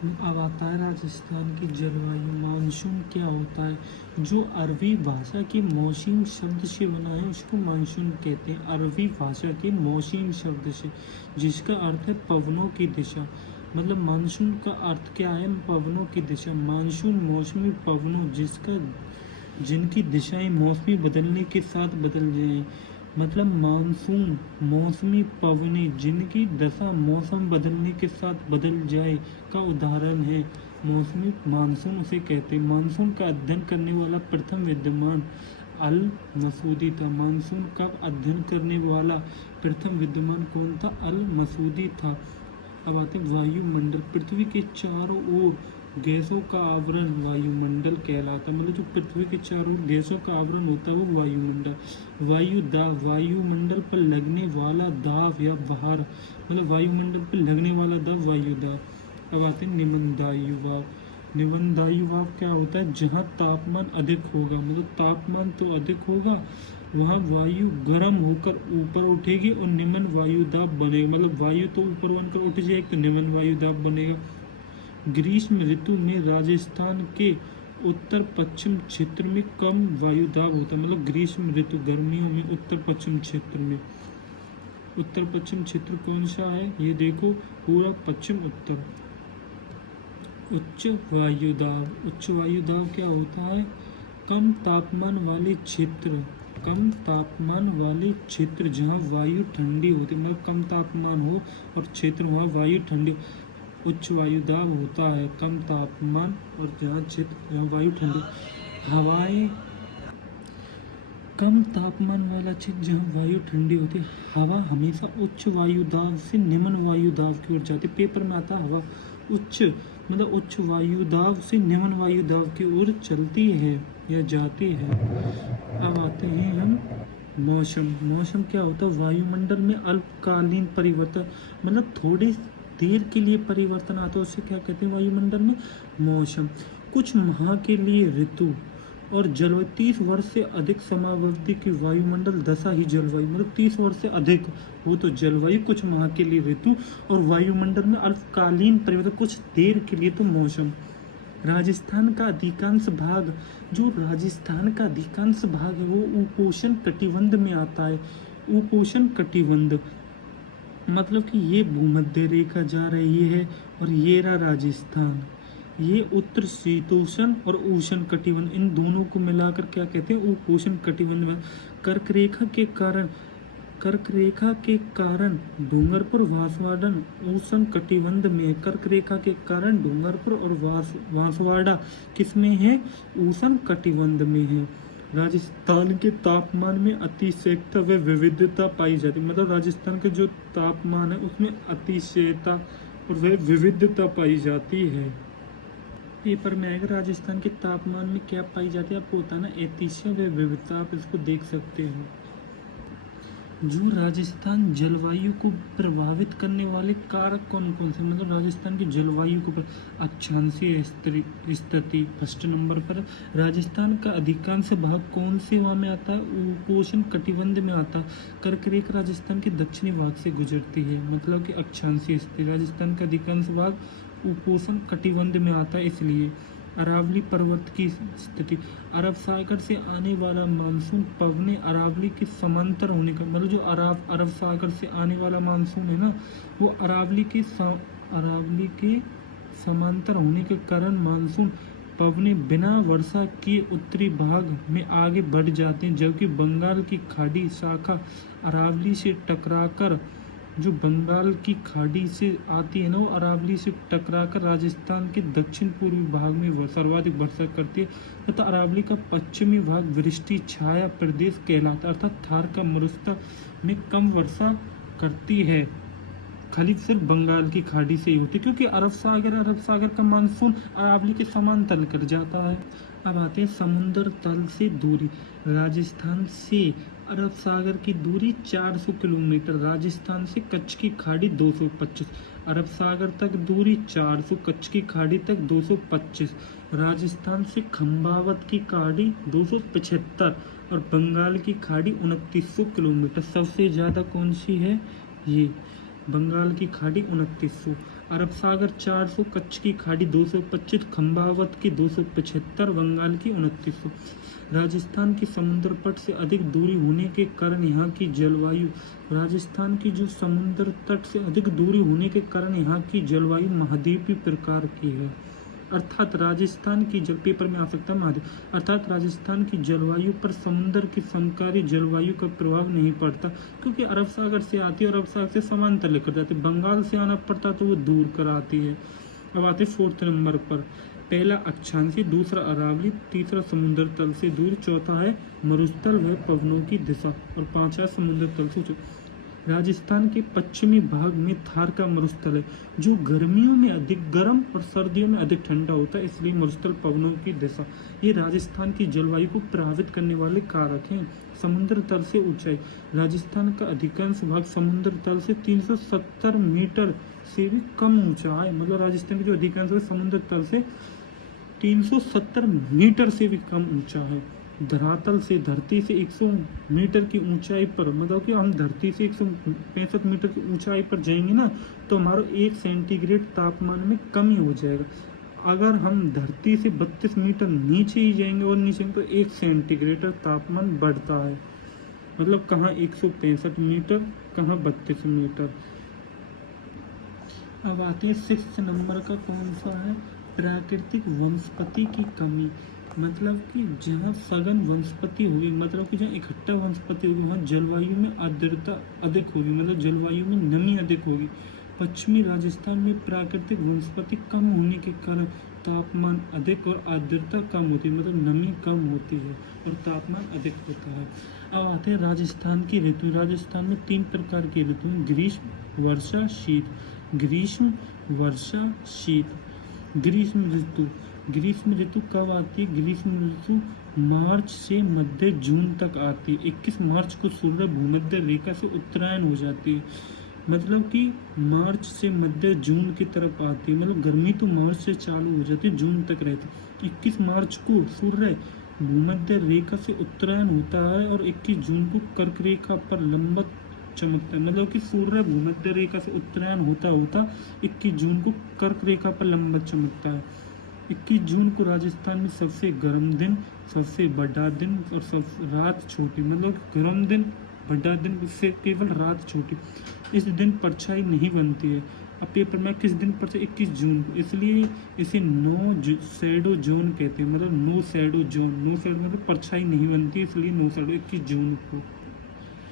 अब आता है राजस्थान की जलवायु। मानसून क्या होता है? जो अरबी भाषा के मौसम शब्द से बना है उसको मानसून कहते हैं। अरबी भाषा के मौसम शब्द से, जिसका अर्थ है पवनों की दिशा। मतलब मानसून का अर्थ क्या है? पवनों की दिशा। मानसून मौसमी पवनों जिनकी दिशाएं मौसमी बदलने के साथ बदल जाएं। मतलब मानसून मौसमी पवनें जिनकी दशा मौसम बदलने के साथ बदल जाए का उदाहरण है। मौसमी मानसून उसे कहते हैं। मानसून का अध्ययन करने वाला प्रथम विद्वान अल मसूदी था। मानसून का अध्ययन करने वाला प्रथम विद्वान कौन था? अल मसूदी था। अब आते हैं वायुमंडल। पृथ्वी के चारों ओर गैसों का आवरण वायुमंडल कहलाता है। मतलब जो पृथ्वी के चारों ओर गैसों का आवरण होता है वो वायुमंडल। वायु दाब, वायुमंडल पर लगने वाला दाब या भार। मतलब वायुमंडल पर लगने वाला दाब वायु दाब। अब आते हैं निमनदायु भाव। निमनदायु भाव क्या होता है? जहाँ तापमान अधिक होगा, मतलब तापमान तो अधिक होगा, वहाँ वायु गर्म होकर ऊपर उठेगी और निम्न वायु दाब बनेगा। मतलब वायु तो ऊपर बनकर उठ जाएगी तो निम्न वायु दाब बनेगा। ग्रीष्म ऋतु में राजस्थान के उत्तर पश्चिम क्षेत्र में कम वायु दाब होता है। मतलब ग्रीष्म ऋतु गर्मियों में उत्तर पश्चिम क्षेत्र में, उत्तर पश्चिम क्षेत्र कौन सा है? ये देखो, पूरा पश्चिम उत्तर। उच्च वायु दाब। उच्च वायु दाब क्या होता है? कम तापमान वाले क्षेत्र, कम तापमान वाले क्षेत्र जहाँ वायु ठंडी होती है। मतलब कम तापमान हो और क्षेत्र वहाँ वायु ठंडी, उच्च वायु दाब होता है। कम तापमान और जहाँ क्षेत्र जहाँ वायु ठंडी, हवाएं कम तापमान वाला क्षेत्र जहाँ वायु ठंडी होती है। हवा हमेशा उच्च वायु दाब से निम्न वायु दाब की ओर जाती है। पेपर में आता है हवा उच्च, मतलब उच्च वायु दाब से निम्न वायु दाब की ओर चलती है या जाती है। अब आते हैं हम मौसम। मौसम क्या होता है? वायुमंडल में अल्पकालीन परिवर्तन, मतलब थोड़ी देर के लिए परिवर्तन आता है, उसे क्या कहते हैं वायुमंडल में? मौसम। कुछ माह के लिए ऋतु और जलवायु। 30 वर्ष से अधिक समावधि की वायुमंडल दशा ही जलवायु। मतलब 30 वर्ष से अधिक वो तो जलवायु, कुछ माह के लिए ऋतु और वायुमंडल में अल्पकालीन परिवर्तन, कुछ देर के लिए तो मौसम। राजस्थान का अधिकांश भाग, जो राजस्थान का अधिकांश भाग है वो उपोष्ण कटिबंध में आता है। उपोष्ण कटिबंध मतलब कि ये भूमध्य रेखा जा रही है और ये रहा राजस्थान। ये उत्तर शीतोष्ण और उष्ण कटिबंध, इन दोनों को मिलाकर क्या कहते हैं? उपोष्ण कटिबंध में। कर्क रेखा के कारण डूंगरपुर बांसवाड़ा उष्ण कटिबंध में है। कर्क रेखा के कारण डूंगरपुर और बांसवाड़ा किसमें है? उष्ण कटिबंध में है। राजस्थान के तापमान में अतिशयता व विविधता पाई जाती है। मतलब राजस्थान का जो तापमान है उसमें अतिशयता और वह विविधता पाई जाती है। पेपर में आएगा राजस्थान के तापमान में क्या पाई जाती है, आपको होता है ना अतिशय व विविधता, आप इसको देख सकते हो। जो राजस्थान जलवायु को प्रभावित करने वाले कारक कौन कौन से? मतलब राजस्थान की जलवायु को अक्षांशीय स्थिति फर्स्ट नंबर पर। राजस्थान का अधिकांश भाग कौन से वहाँ में आता है? उपोष्ण कटिबंध में आता है। कर्क रेखा राजस्थान के दक्षिणी भाग से गुजरती है। मतलब कि अक्षांशीय स्थिति, राजस्थान का अधिकांश भाग उपोष्ण कटिबंध में आता है। इसलिए अरावली पर्वत की स्थिति, अरब सागर से आने वाला मानसून पवने अरावली के समांतर होने का, मतलब जो अरब सागर से आने वाला मानसून है ना वो अरावली के समांतर होने के कारण मानसून पवने बिना वर्षा के उत्तरी भाग में आगे बढ़ जाते हैं। जबकि बंगाल की खाड़ी शाखा अरावली से टकराकर, जो बंगाल की खाड़ी से आती है ना वो अरावली से टकराकर राजस्थान के दक्षिण पूर्वी भाग में सर्वाधिक वर्षा करती है तथा अरावली का पश्चिमी भाग वृष्टि छाया प्रदेश कहलाता है। अर्थात थार का मरुस्थल में कम वर्षा करती है, खाली सिर्फ बंगाल की खाड़ी से ही होती है, क्योंकि अरब सागर का मानसून अरावली के समांतर कर जाता है। अब आते हैं समुद्र तल से दूरी। राजस्थान से अरब सागर की दूरी 400 किलोमीटर, राजस्थान से कच्छ की खाड़ी 225, अरब सागर तक दूरी 400, कच्छ की खाड़ी तक 225, राजस्थान से खंबावत की खाड़ी 275 और बंगाल की खाड़ी 2900 किलोमीटर। सबसे ज़्यादा कौन सी है? ये बंगाल की खाड़ी 2900, अरब सागर 400, कच्छ की खाड़ी 225, खंबावत की 275, बंगाल की 2900। राजस्थान की समुद्र तट से अधिक दूरी होने के कारण यहाँ की जलवायु, राजस्थान की जो समुद्र तट से अधिक दूरी होने के कारण यहाँ की जलवायु महाद्वीपीय प्रकार की है। अर्थात राजस्थान की जल पेपर में आ सकता है महाद्वीप, अर्थात राजस्थान की जलवायु पर समुद्र की समकारी जलवायु का प्रभाव नहीं पड़ता, क्योंकि अरब सागर से आती है और अरब सागर से समांतर लेकर जाती है। बंगाल से आना पड़ता तो वो दूर कर आती है। अब आते 4th नंबर पर, पहला अक्षांशी, दूसरा अरावली, तीसरा समुद्र तल से दूर, चौथा है मरुस्थल व पवनों की दिशा, और पांचवा समुद्र तल से ऊंचा। राजस्थान के पश्चिमी भाग में थार का मरुस्थल है, जो गर्मियों में अधिक गर्म और सर्दियों में अधिक ठंडा होता है, इसलिए मरुस्थल पवनों की दिशा। ये राजस्थान की जलवायु को प्रभावित करने वाले कारक हैं। समुद्र तल से ऊंचाई, राजस्थान का अधिकांश भाग समुद्र तल से 370 मीटर से भी कम ऊंचा है। मतलब राजस्थान की जो अधिकांश है समुद्र तल से 370 मीटर से भी कम ऊंचा है। धरातल से, धरती से 100 मीटर की ऊंचाई पर, मतलब कि हम धरती से 165 मीटर की ऊंचाई पर जाएंगे ना, तो हमारा 1 सेंटीग्रेड तापमान में कमी हो जाएगा। अगर हम धरती से 32 मीटर नीचे ही जाएंगे और नीचे तो 1 सेंटीग्रेड तापमान बढ़ता है। मतलब कहाँ 165 मीटर, कहाँ 32 मीटर। अब आते हैं 6th नंबर का, कौन सा है, प्राकृतिक वनस्पति की कमी। मतलब कि जहाँ सघन वनस्पति होगी, मतलब कि जहाँ इकट्ठा वनस्पति होगी, वहाँ जलवायु में आर्द्रता अधिक होगी, मतलब जलवायु में नमी अधिक होगी। पश्चिमी राजस्थान में प्राकृतिक वनस्पति कम होने के कारण तापमान अधिक और आर्द्रता कम होती है, मतलब नमी कम होती है और तापमान अधिक होता है। अब आते हैं राजस्थान की ऋतु। राजस्थान में 3 प्रकार की ऋतु हैं, ग्रीष्म, वर्षा, शीत। ग्रीष्म, वर्षा, शीत। ग्रीष्म ऋतु, ग्रीष्म ऋतु कब आती है? ग्रीष्म ऋतु मार्च से मध्य जून तक आती है। 21 मार्च को सूर्य भूमध्य रेखा से उत्तरायण हो जाती है, मतलब कि मार्च से मध्य जून की तरफ आती है। मतलब गर्मी तो मार्च से चालू हो जाती है, जून तक रहती है। 21 मार्च को सूर्य भूमध्य रेखा से उत्तरायण होता है और 21 जून को कर्क रेखा पर लंबवत चमकता है। मतलब कि सूर्य भूमध्य रेखा से उत्तरायण होता होता 21 जून को कर्क रेखा पर लंबवत चमकता है। 21 जून को राजस्थान में सबसे गर्म दिन, सबसे बड़ा दिन और सब रात छोटी, मतलब गर्म दिन, बड़ा दिन, उससे केवल रात छोटी। इस दिन परछाई नहीं बनती है। अब पेपर में किस दिन पड़ता है? 21 जून को, इसलिए इसे नो शैडो जोन कहते हैं, मतलब no shadow zone. No shadow मतलब परछाई नहीं बनती, इसलिए नो शैडो 21 जून को।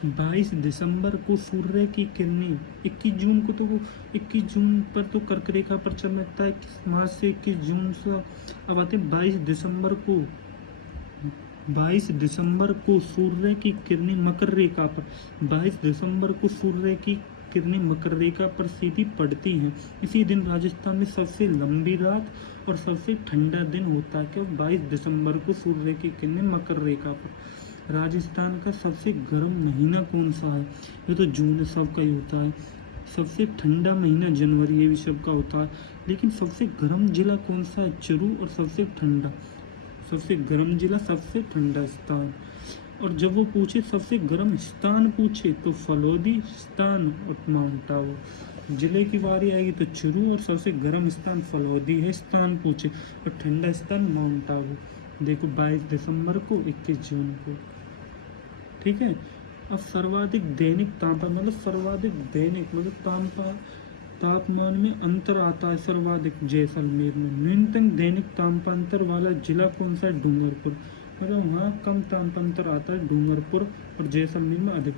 22 दिसंबर को सूर्य की किरणें, 21 जून को तो 21 जून पर तो कर्क रेखा पर चमकता है, 21 मार्च से 21 जून से। अब आते हैं 22 दिसंबर को, 22 दिसंबर को सूर्य की किरणें मकर रेखा पर, 22 दिसंबर को सूर्य की किरणें मकर रेखा पर सीधी पड़ती हैं। इसी दिन राजस्थान में सबसे लंबी रात और सबसे ठंडा दिन होता है। क्यों? 22 दिसंबर को सूर्य की किरणें मकर रेखा पर। राजस्थान का सबसे गर्म महीना कौन सा है? ये तो जून सबका ही होता है। सबसे ठंडा महीना जनवरी, ये भी सबका होता है। लेकिन सबसे गर्म जिला कौन सा है? चुरू। और सबसे ठंडा, सबसे गर्म जिला, सबसे ठंडा स्थान। और जब वो पूछे सबसे गर्म स्थान पूछे तो फलोदी स्थान और माउंट आबू। जिले की बारी आएगी तो चुरू और सबसे गर्म स्थान फलोदी है, स्थान पूछे, और ठंडा स्थान माउंट आबू। देखो 22 दिसंबर को, 21 जून को, ठीक है। अब सर्वाधिक दैनिक तापमान, मतलब सर्वाधिक दैनिक मतलब तापमान में अंतर आता है सर्वाधिक जैसलमेर में। न्यूनतम दैनिक तापांतर वाला जिला कौन सा है? डूंगरपुर। मतलब वहाँ कम तापांतर आता है डूंगरपुर, और जैसलमेर में अधिक।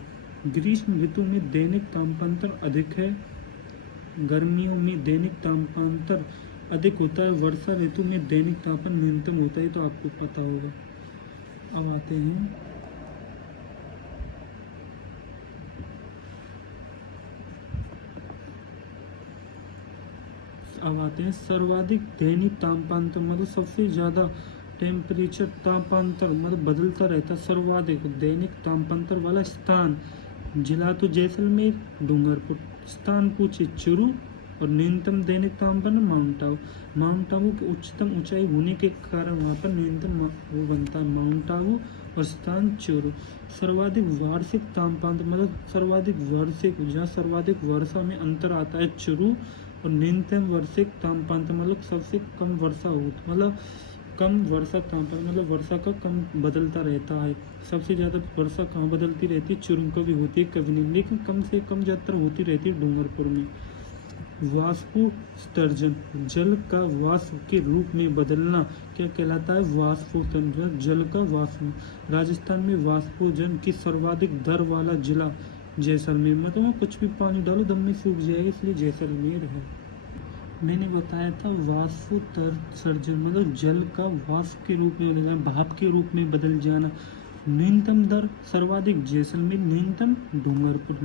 ग्रीष्म ऋतु में दैनिक तापांतर अधिक है, गर्मियों में दैनिक तापांतर अधिक होता है, वर्षा ऋतु में दैनिक तापमान न्यूनतम होता है, तो आपको पता होगा। अब आते हैं सर्वाधिक दैनिक तापांतर, मतलब सबसे ज़्यादा टेम्परेचर तापांतर मतलब बदलता रहता है। सर्वाधिक दैनिक तापांतर वाला स्थान, जिला तो जैसलमेर, डूंगरपुर। स्थान पूछे चुरू, और न्यूनतम दैनिक तापमान माउंट आबू। माउंट आबू की उच्चतम ऊंचाई होने के कारण वहाँ पर न्यूनतम वो बनता है माउंट आबू, और स्थान चुरू। सर्वाधिक वार्षिक तापमान मतलब सर्वाधिक वार्षिक, जहाँ सर्वाधिक वर्षा में अंतर आता है चुरू, और न्यूनतम वार्षिक तापमान मतलब सबसे कम वर्षा हो, मतलब कम वर्षा तापमान मतलब वर्षा का कम बदलता रहता है। सबसे ज़्यादा वर्षा कहाँ बदलती रहती है? चुरू, कभी होती है कभी नहीं, लेकिन कम से कम ज़्यादातर होती रहती है डूंगरपुर में। वाष्पोत्सर्जन, जल का वाष्प के रूप में बदलना क्या कहलाता है? वाष्पोत्सर्जन, जल का वाष्प। राजस्थान में वाष्पोत्सर्जन की सर्वाधिक दर वाला जिला जैसलमेर, मतलब कुछ भी पानी डालो दम में सूख जाएगा, इसलिए जैसलमेर है। मैंने बताया था वाष्पोत्सर्जन मतलब जल का वाष्प के रूप में बदल जाना, भाप के रूप में बदल जाना। न्यूनतम दर सर्वाधिक जैसलमेर, न्यूनतम डूंगरपुर।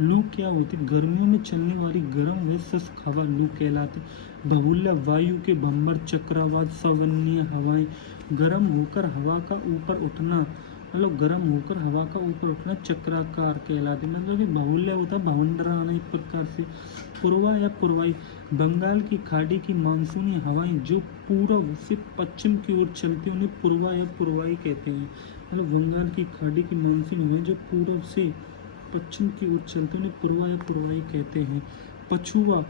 लू क्या होती? गर्मियों में चलने वाली गर्म व शुष्क हवा लू कहलाती। बहुल्य वायु के भंवर चक्रवात सवन्य हवाएं, गर्म होकर हवा का ऊपर उठना, मतलब गर्म होकर हवा का ऊपर उठना चक्राकार कहलाते, मतलब कि बहुल्य होता है भवंडर आना एक प्रकार से। पूर्वा या पूर्वाई, बंगाल की खाड़ी की मानसूनी हवाएं जो पूर्व से पश्चिम की ओर चलती हैं उन्हें पूर्वा या पूर्वाई कहते हैं। मतलब बंगाल की खाड़ी की मानसूनी हवाएं जो पूर्व से पश्चिम की ओर चलती हैं उन्हें पूर्वा या पूर्वाई कहते हैं। पछुआ,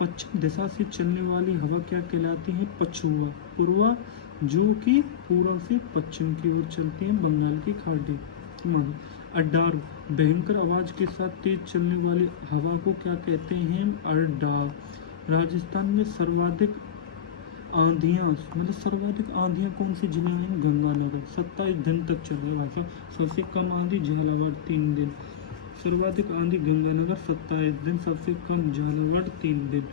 पश्चिम दिशा से चलने वाली हवा क्या कहलाती है? पछुआ। पूर्वा जो कि पूर्व से पश्चिम की ओर चलती है बंगाल की खाड़ी। अड्डार, भयंकर आवाज के साथ तेज चलने वाली हवा को क्या कहते हैं? अड्डार। राजस्थान में सर्वाधिक आंधियाँ, मतलब सर्वाधिक आंधियाँ कौन से जिले में? गंगानगर, 27 दिन तक चले भाई साहब। सबसे कम आंधी झालावाड़ 3 दिन। सर्वाधिक आंधी गंगानगर 27 दिन, सबसे कम झालावाड़ 3 दिन।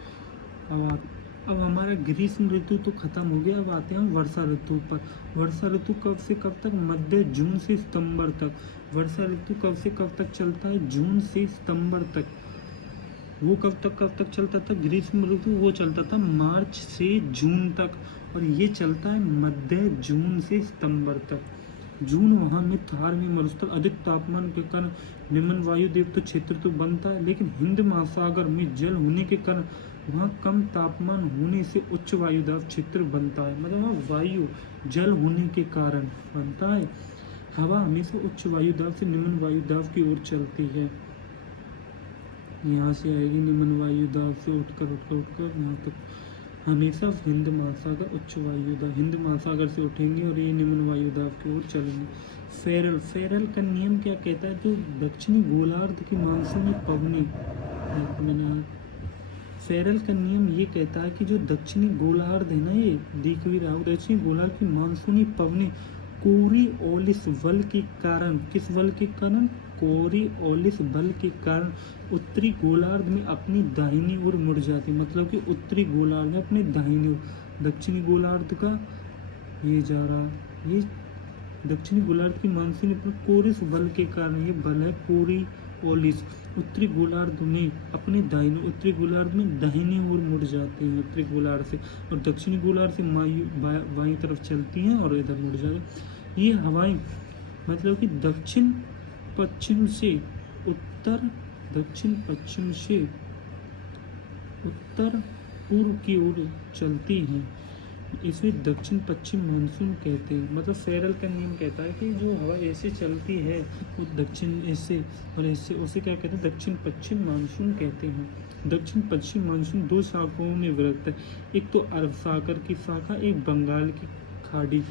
अब हमारा ग्रीष्म ऋतु तो खत्म हो गया, अब आते हैं वर्षा ऋतु पर। वर्षा ऋतु कब से कब तक? मध्य जून से सितंबर तक। वर्षा ऋतु कब से कब तक चलता है? जून से सितंबर तक। वो कब तक चलता था ग्रीष्म ऋतु? वो चलता था मार्च से जून तक, और ये चलता है मध्य जून से सितंबर तक। जून माह में थार में मरुस्थल अधिक तापमान के कारण निम्न वायुदेव क्षेत्र तो बनता है, लेकिन हिंद महासागर में जल होने के कारण वहाँ कम तापमान होने से उच्च वायुदाब क्षेत्र बनता है। मतलब वहाँ वायु जल होने के कारण बनता है। हवा हमेशा उच्च वायुदाब से निम्न वायुदाब की ओर चलती है। यहाँ से आएगी निम्न वायुदाब से उठकर यहाँ तक, हमेशा हिंद महासागर उच्च वायुदाब, हिंद महासागर से उठेंगे और ये निम्न वायुदाब की ओर चलेंगे। फेरल का नियम क्या कहता है? जो दक्षिणी गोलार्ध की मानसूनी पवनी, फेरल का नियम ये कहता है कि जो दक्षिणी गोलार्ध है ना, ये दिख भी रहा हो, दक्षिणी गोलार्ध की मानसूनी पवनी कोरियोलिस बल के कारण, किस बल के कारण? कोरियोलिस बल के कारण उत्तरी गोलार्ध में अपनी दाहिनी ओर मुड़ जाती, मतलब कि उत्तरी गोलार्ध में अपनी दाहिनी ओर, दक्षिणी गोलार्ध का ये जा रहा, ये दक्षिणी गोलार्ध की मानसूनी कोरिस बल के कारण ये बल है कोरियोलिस, उत्तरी गोलार्ध में अपने दाहिनी, उत्तरी गोलार्ध में दाहिनी ओर मुड़ जाते हैं उत्तरी गोलार्ध से, और दक्षिणी गोलार्ध से बाईं तरफ चलती हैं और इधर मुड़ जाते हैं। ये हवाएं मतलब कि दक्षिण पश्चिम से उत्तर, दक्षिण पश्चिम से उत्तर पूर्व की ओर चलती हैं, इसे दक्षिण पश्चिम मानसून कहते हैं। मतलब फेरल का नियम कहता है कि जो हवा ऐसे चलती है वो दक्षिण ऐसे और ऐसे, उसे क्या कहते हैं? दक्षिण पश्चिम मानसून कहते हैं। दक्षिण पश्चिम मानसून 2 शाखाओं में विभक्त है, एक तो अरब सागर की शाखा, एक बंगाल की खाड़ी।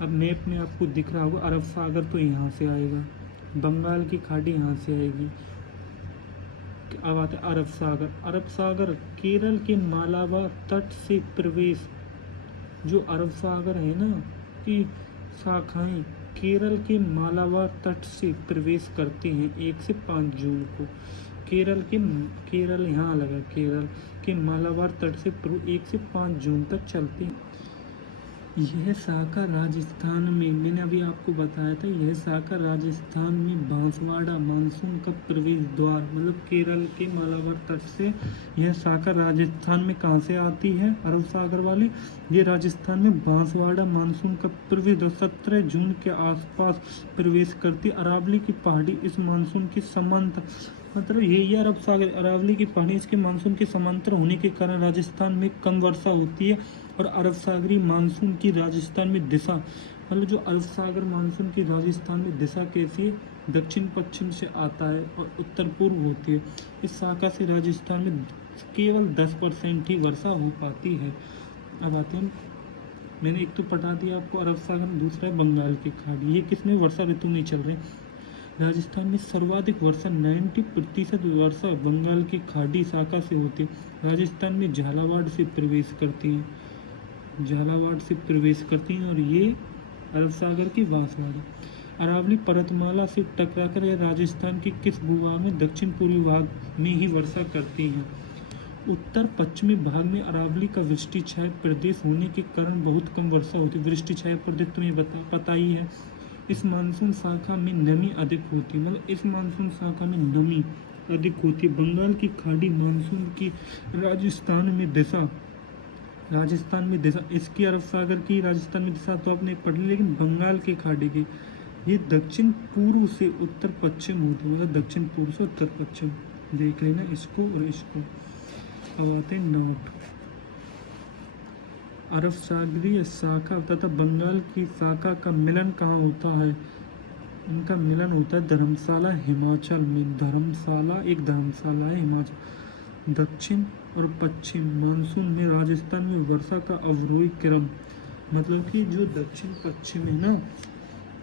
अब मैप में आपको दिख रहा होगा, अरब सागर तो यहाँ से आएगा, बंगाल की खाड़ी यहाँ से आएगी। अब आता है अरब सागर। अरब सागर केरल के मालाबार तट से प्रवेश, जो अरब सागर है ना की शाखाएं केरल के मालाबार तट से प्रवेश करते हैं 1 से 5 जून को। केरल यहाँ लगा, केरल के मालाबार तट से 1 से 5 जून तक चलती है। यह शाखा राजस्थान में, मैंने अभी आपको बताया था, यह शाखा राजस्थान में बांसवाड़ा मानसून का प्रवेश द्वार, मतलब केरल के मालाबार तट से यह शाखा राजस्थान में कहाँ से आती है? अरब सागर वाली। ये राजस्थान में बांसवाड़ा मानसून का प्रवेश द्वार 17 जून के आसपास प्रवेश करती। अरावली की पहाड़ी इस मानसून की समांतर, मतलब यही अरब सागर, अरावली की पहाड़ी इसके मानसून के समांतर होने के कारण राजस्थान में कम वर्षा होती है, और अरब सागरी मानसून की राजस्थान में दिशा, मतलब जो अरब सागर मानसून की राजस्थान में दिशा कैसी है, दक्षिण पश्चिम से आता है और उत्तर पूर्व होती है। इस शाखा से राजस्थान में केवल 10% ही वर्षा हो पाती है। अब आते हैं, मैंने एक तो पढ़ा दिया आपको अरब सागर में, दूसरा है बंगाल की खाड़ी। ये किसमें वर्षा ऋतु में चल रहे हैं। राजस्थान में सर्वाधिक वर्षा 90% वर्षा बंगाल की खाड़ी शाखा से होती है। राजस्थान में झालावाड़ से प्रवेश करती हैं, झालावाड़ से प्रवेश करती हैं और ये अरब सागर की बांसवाड़ा अरावली पर्वतमाला से टकराकर यह राजस्थान के किस भूभाग में दक्षिण पूर्वी भाग में ही वर्षा करती हैं। उत्तर पश्चिमी भाग में अरावली का वृष्टिछाया प्रदेश होने के कारण बहुत कम वर्षा होती है। वृष्टिछाया प्रदेश तुम्हें पता ही है। इस मानसून शाखा में नमी अधिक होती है, मतलब इस मानसून शाखा में नमी अधिक होती है। बंगाल की खाड़ी मानसून की राजस्थान में दिशा, इसकी अरब सागर की राजस्थान में दिशा तो आपने पढ़ ली, लेकिन बंगाल की खाड़ी की ये दक्षिण पूर्व से उत्तर पश्चिम होती है, मतलब दक्षिण पूर्व से उत्तर पश्चिम। देख लेना इसको और इसको। अब आते हैं नोट। अरब सागरीय शाखा तथा बंगाल की शाखा का मिलन कहाँ होता है। इनका मिलन होता है धर्मशाला हिमाचल में। धर्मशाला एक धर्मशाला है हिमाचल। दक्षिण और पश्चिम मानसून में राजस्थान में वर्षा का अवरोही क्रम, मतलब कि जो दक्षिण पश्चिम है ना,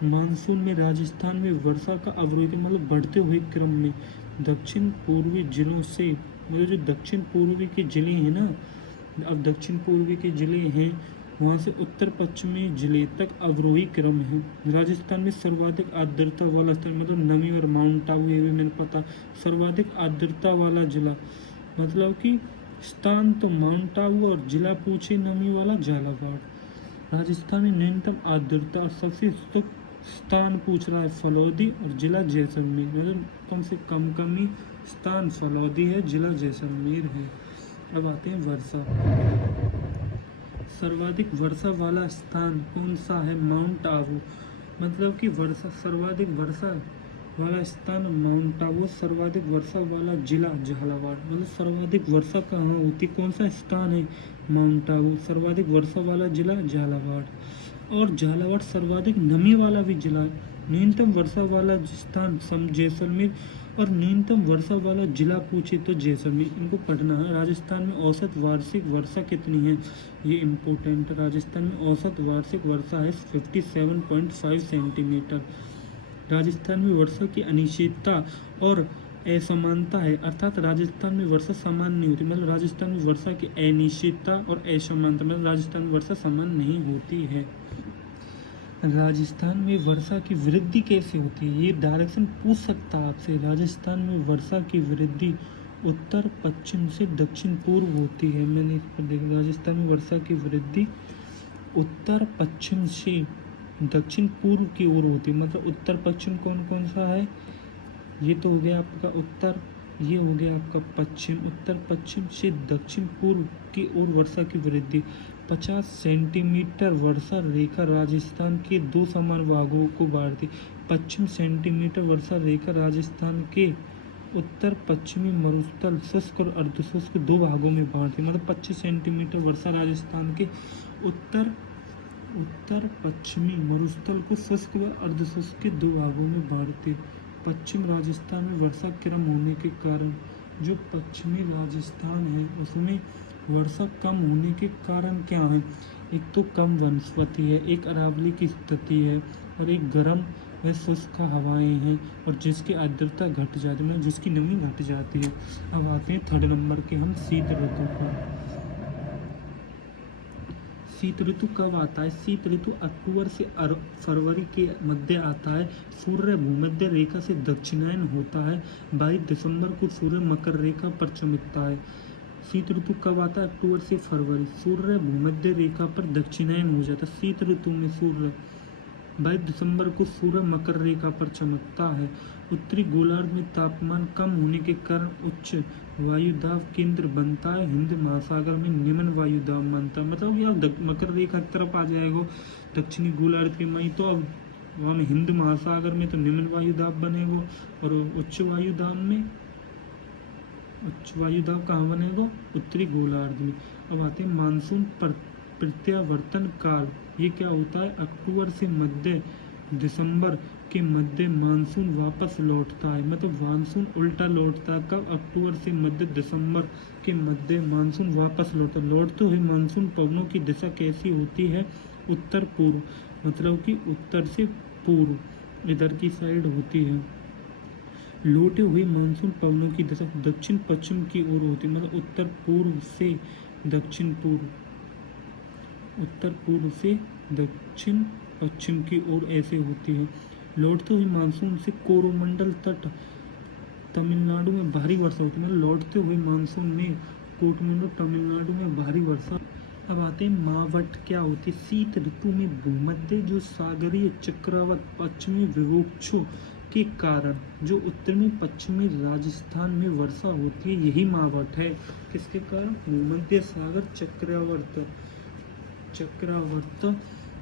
मानसून में राजस्थान में वर्षा का अवरोही मतलब बढ़ते हुए क्रम में दक्षिण पूर्वी जिलों से, मतलब जो दक्षिण पूर्वी के जिले हैं ना, अब दक्षिण पूर्वी के जिले हैं वहाँ से उत्तर पश्चिमी जिले तक अवरोही क्रम है। राजस्थान में सर्वाधिक आर्द्रता वाला स्थान, मतलब नमी और माउंट आबू, ये भी मैंने पता। सर्वाधिक आर्द्रता वाला जिला मतलब कि स्थान तो माउंट आबू और जिला पूछे नमी वाला झालावाड़। राजस्थान में न्यूनतम आर्द्रता और सबसे शुष्क स्थान पूछ रहा है फलौदी और जिला जैसलमेर, मतलब कम से कम ही स्थान फलौदी है, जिला जैसलमेर है। अब आते हैं वर्षा। सर्वाधिक वर्षा वाला स्थान कौन सा है, माउंट आबू, मतलब कि वर्षा सर्वाधिक वर्षा वाला स्थान माउंट आबू। सर्वाधिक वर्षा वाला जिला झालावाड़, मतलब सर्वाधिक वर्षा कहाँ होती, कौन सा स्थान है, माउंट आबू। सर्वाधिक वर्षा वाला जिला झालावाड़। और झालावाड़ सर्वाधिक नमी वाला भी जिला है। न्यूनतम वर्षा वाला स्थान जैसलमेर और न्यूनतम वर्षा वाला जिला पूछे तो जैसलमेर। इनको पढ़ना है। राजस्थान में औसत वार्षिक वर्षा कितनी है, ये इम्पोर्टेंट। राजस्थान में औसत वार्षिक वर्षा है 57.5 सेंटीमीटर। राजस्थान में वर्षा की अनिश्चितता और असमानता है, अर्थात राजस्थान में वर्षा समान नहीं होती, मतलब राजस्थान में वर्षा की अनिश्चितता और असमानता, मतलब राजस्थान में वर्षा समान नहीं होती है। राजस्थान में वर्षा की वृद्धि कैसे होती है, ये डायरेक्शन पूछ सकता है आपसे। राजस्थान में वर्षा की वृद्धि उत्तर पश्चिम से दक्षिण पूर्व होती है। मैंने इस पर देखा, राजस्थान में वर्षा की वृद्धि उत्तर पश्चिम से दक्षिण पूर्व की ओर होती है। मतलब उत्तर पश्चिम कौन कौन सा है, ये तो हो गया आपका उत्तर, ये हो गया आपका पश्चिम। उत्तर पश्चिम से दक्षिण पूर्व की ओर वर्षा की वृद्धि 50 सेंटीमीटर वर्षा रेखा राजस्थान के दो समान भागों को बांटती। पश्चिम सेंटीमीटर वर्षा रेखा राजस्थान के उत्तर पश्चिमी मरुस्थल शुष्क और अर्धशुष्क दो भागों में बांटती, मतलब 25 सेंटीमीटर वर्षा राजस्थान के उत्तर पश्चिमी मरुस्थल को शुष्क व अर्धशुष्क के दो भागों में बांटते। पश्चिम राजस्थान में वर्षा क्रम होने के कारण जो पश्चिमी राजस्थान है उसमें वर्षा कम होने के कारण क्या है, एक तो कम वनस्पति है, एक अरावली की स्थिति है और एक गर्म व शुष्क हवाएं हैं और जिसकी आर्द्रता घट जाती है, जिसकी नमी घट जाती है। अब आते हैं थर्ड नंबर के हम शीत ऋतु पर। शीत ऋतु कब आता है, शीत ऋतु अक्टूबर से फरवरी के मध्य आता है। सूर्य भूमध्य रेखा से दक्षिणायन होता है। 22 दिसंबर को सूर्य मकर रेखा पर चमकता है। शीत ऋतु कब आता है, अक्टूबर से फरवरी। सूर्य भूमध्य रेखा पर दक्षिणायन हो जाता है। शीत ऋतु में सूर्य 22 दिसंबर को सूर्य मकर रेखा पर चमकता है। उत्तरी गोलार्ध में तापमान कम होने के कारण उच्च वायुदाब केंद्र बनता है। हिंद महासागर में निम्न वायुदाब बनता है, मतलब यार मकर रेखा की तरफ आ जाएगा दक्षिणी गोलार्ध के मई, तो अब वहाँ में हिंद महासागर में तो निम्न वायुदाब बनेगा और उच्च वायुदाब कहाँ बनेगा, उत्तरी गोलार्ध में। अब आते हैं मानसून पर प्रत्यावर्तन काल, ये क्या होता है, अक्टूबर से मध्य दिसंबर के मध्य मानसून वापस लौटता है। मतलब मानसून उल्टा लौटता है कब, अक्टूबर से मध्य दिसंबर के मध्य मानसून वापस लौटते हुए मानसून पवनों की दिशा कैसी होती है, उत्तर पूर्व, मतलब कि उत्तर से पूर्व इधर की साइड होती है। लौटे हुए मानसून पवनों की दिशा दक्षिण पश्चिम की ओर होती है, मतलब उत्तर पूर्व से दक्षिण पूर्व, उत्तर पूर्व से दक्षिण पश्चिम की ओर ऐसे होती है। लौटते हुए मानसून से कोरोमंडल तट तमिलनाडु में भारी वर्षा होती है। मतलब लौटते हुए मानसून में कोटमंडल तमिलनाडु में भारी वर्षा। अब आते हैं मावट क्या होती है। शीत ऋतु में भूमध्य जो सागरीय चक्रवात पश्चिमी विक्षोभ के कारण जो उत्तरी पश्चिमी राजस्थान में वर्षा होती है, यही मावट है। किसके कारण, भूमध्य सागर चक्रवात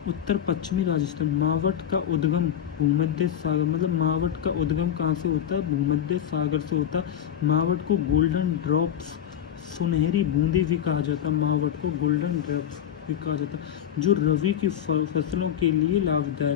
उत्तर पश्चिमी राजस्थान। मावट का उद्गम भूमध्य सागर, मतलब मावट का उद्गम कहाँ से होता है, भूमध्य सागर से होता है। मावट को गोल्डन ड्रॉप्स, सुनहरी बूंदे भी कहा जाता है। मावट को गोल्डन ड्रॉप्स भी कहा जाता है, जो रबी की फसलों के लिए लाभदायक